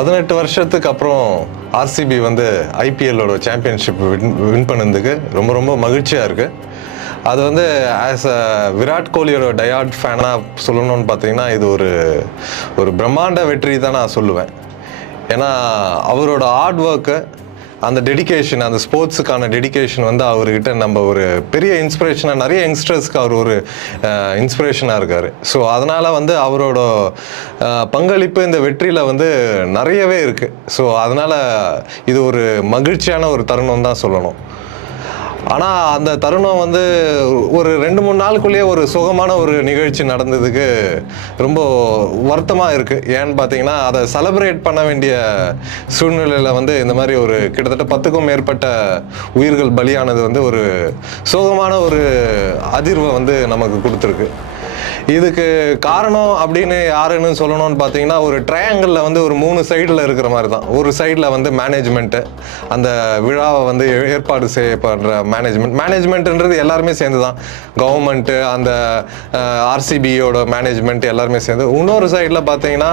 பதினெட்டு வருஷத்துக்கு அப்புறம் ஆர்சிபி வந்து ஐபிஎல்லோட சாம்பியன்ஷிப் வின் வின் பண்ணதுக்கு ரொம்ப ரொம்ப மகிழ்ச்சியாக இருக்குது அது வந்து ஆஸ் அ விராட் கோலியோட டயாட் ஃபேனாக சொல்லணும்னு பார்த்தீங்கன்னா இது ஒரு ஒரு பிரம்மாண்ட வெற்றி தான் நான் சொல்லுவேன். ஏன்னா அவரோட ஹார்ட் ஒர்க்கு அந்த டெடிகேஷன் அந்த ஸ்போர்ட்ஸுக்கான டெடிகேஷன் வந்து அவர்கிட்ட நம்ம ஒரு பெரிய இன்ஸ்பிரேஷனாக நிறைய யங்ஸ்டர்ஸ்க்கு அவர் ஒரு இன்ஸ்பிரேஷனாக இருக்கார். ஸோ அதனால் வந்து அவரோட பங்களிப்பு இந்த வெற்றியில் வந்து நிறையவே இருக்குது ஸோ அதனால் இது ஒரு மகிழ்ச்சியான ஒரு தருணம் தான் சொல்லணும். ஆனால் அந்த தருணம் வந்து ஒரு ரெண்டு மூணு நாளுக்குள்ளேயே ஒரு சுகமான ஒரு நிகழ்ச்சி நடந்ததுக்கு ரொம்ப வருத்தமாக இருக்குது ஏன்னு பார்த்தீங்கன்னா அதை செலப்ரேட் பண்ண வேண்டிய சூழ்நிலையில் வந்து இந்த மாதிரி ஒரு கிட்டத்தட்ட பத்துக்கும் மேற்பட்ட உயிர்கள் பலியானது வந்து ஒரு சோகமான ஒரு அதிர்வை வந்து நமக்கு கொடுத்துருக்கு. இதுக்கு காரணம் அப்படின்னு யாருன்னு சொல்லணும்னு பார்த்தீங்கன்னா ஒரு ட்ரையாங்கிளில் வந்து ஒரு மூணு சைடில் இருக்கிற மாதிரி தான். ஒரு சைடில் வந்து மேனேஜ்மெண்ட்டு அந்த விழாவை வந்து ஏற்பாடு செய்யப்படுற மேனேஜ்மெண்ட் மேனேஜ்மெண்ட்டுன்றது எல்லாருமே சேர்ந்து தான். கவர்மெண்ட்டு அந்த ஆர்சிபியோட மேனேஜ்மெண்ட் எல்லாருமே சேர்ந்து. இன்னொரு சைடில் பார்த்தீங்கன்னா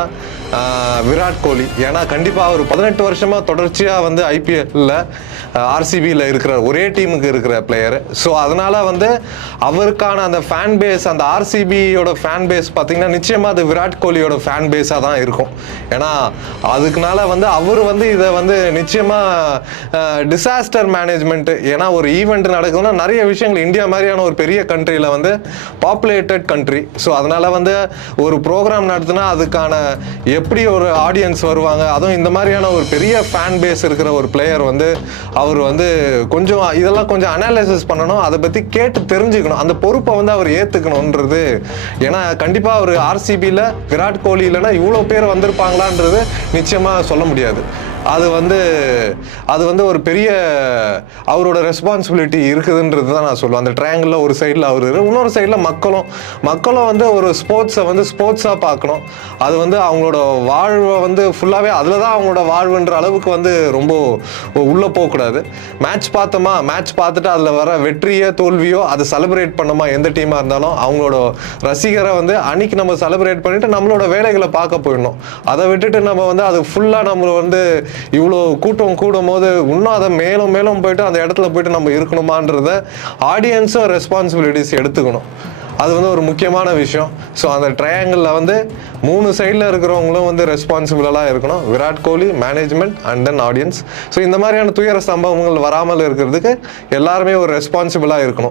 விராட் கோலி. ஏன்னா கண்டிப்பாக ஒரு பதினெட்டு வருஷமாக தொடர்ச்சியாக வந்து ஐபிஎல்லில் ஆர்சிபியில் இருக்கிற ஒரே டீமுக்கு இருக்கிற பிளேயர் ஸோ அதனால் வந்து அவருக்கான அந்த ஃபேன் பேஸ் அந்த ஆர்சிபி கோலியோட ஃபேன் பேஸ் பார்த்தீங்கன்னா நிச்சயமாக அது விராட் கோலியோட ஃபேன் பேஸாக தான் இருக்கும். ஏன்னா அதுக்குனால வந்து அவர் வந்து இதை வந்து நிச்சயமாக டிசாஸ்டர் மேனேஜ்மெண்ட் ஏன்னா ஒரு ஈவெண்ட் நடக்குதுன்னா நிறைய விஷயங்கள் இந்தியா மாதிரியான ஒரு பெரிய கண்ட்ரியில் வந்து பாப்புலேட்டட் கண்ட்ரி ஸோ அதனால் வந்து ஒரு ப்ரோக்ராம் நடத்துனா அதுக்கான எப்படி ஒரு ஆடியன்ஸ் வருவாங்க அதுவும் இந்த மாதிரியான ஒரு பெரிய ஃபேன் பேஸ் இருக்கிற ஒரு பிளேயர் வந்து அவர் வந்து கொஞ்சம் இதெல்லாம் கொஞ்சம் அனாலிசிஸ் பண்ணணும் அதை பற்றி கேட்டு தெரிஞ்சுக்கணும். அந்த பொறுப்பை வந்து அவர் ஏற்றுக்கணுன்றது ஏன்னா கண்டிப்பாக ஒரு ஆர்சிபியில் விராட் கோலி இல்லைன்னா இவ்வளோ பேர் வந்திருப்பாங்களான்றது நிச்சயமாக சொல்ல முடியாது. அது வந்து அது வந்து ஒரு பெரிய அவரோட ரெஸ்பான்சிபிலிட்டி இருக்குதுன்றது தான் நான் சொல்லுவேன். அந்த ட்ரையாங்கிளில் ஒரு சைடில் அவர் இன்னொரு சைடில் மக்களும். மக்களும் வந்து ஒரு ஸ்போர்ட்ஸை வந்து ஸ்போர்ட்ஸாக பார்க்கணும். அது வந்து அவங்களோட வாழ்வை வந்து ஃபுல்லாகவே அதில் தான் அவங்களோட வாழ்வுன்ற அளவுக்கு வந்து ரொம்ப உள்ளே போகக்கூடாது. மேட்ச் பார்த்தோமா? மேட்ச் பார்த்துட்டு அதில் வர வெற்றியோ தோல்வியோ அதை செலிப்ரேட் பண்ணோமா? எந்த டீமாக இருந்தாலும் அவங்களோட ரசிகரை வந்து அன்னைக்கு நம்ம செலிப்ரேட் பண்ணிவிட்டு நம்மளோட வேலைகளை பார்க்க போயிடணும். அதை விட்டுட்டு நம்ம வந்து அது ஃபுல்லாக நம்ம வந்து இவ்வளோ கூட்டம் கூடும் போது இன்னும் அதை மேலும் மேலும் போயிட்டு அந்த இடத்துல போயிட்டு நம்ம இருக்கணுமான்றத ஆடியன்ஸும் ரெஸ்பான்சிபிலிட்டிஸ் எடுத்துக்கணும். அது வந்து ஒரு முக்கியமான விஷயம். ஸோ அந்த ட்ரையாங்கிளில் வந்து மூணு சைடில் இருக்கிறவங்களும் வந்து ரெஸ்பான்சிபிளாக இருக்கணும். Virat Kohli management and then audience so இந்த மாதிரியான துயர சம்பவங்கள் வராமல் இருக்கிறதுக்கு எல்லாருமே ஒரு ரெஸ்பான்சிபிளாக இருக்கணும்.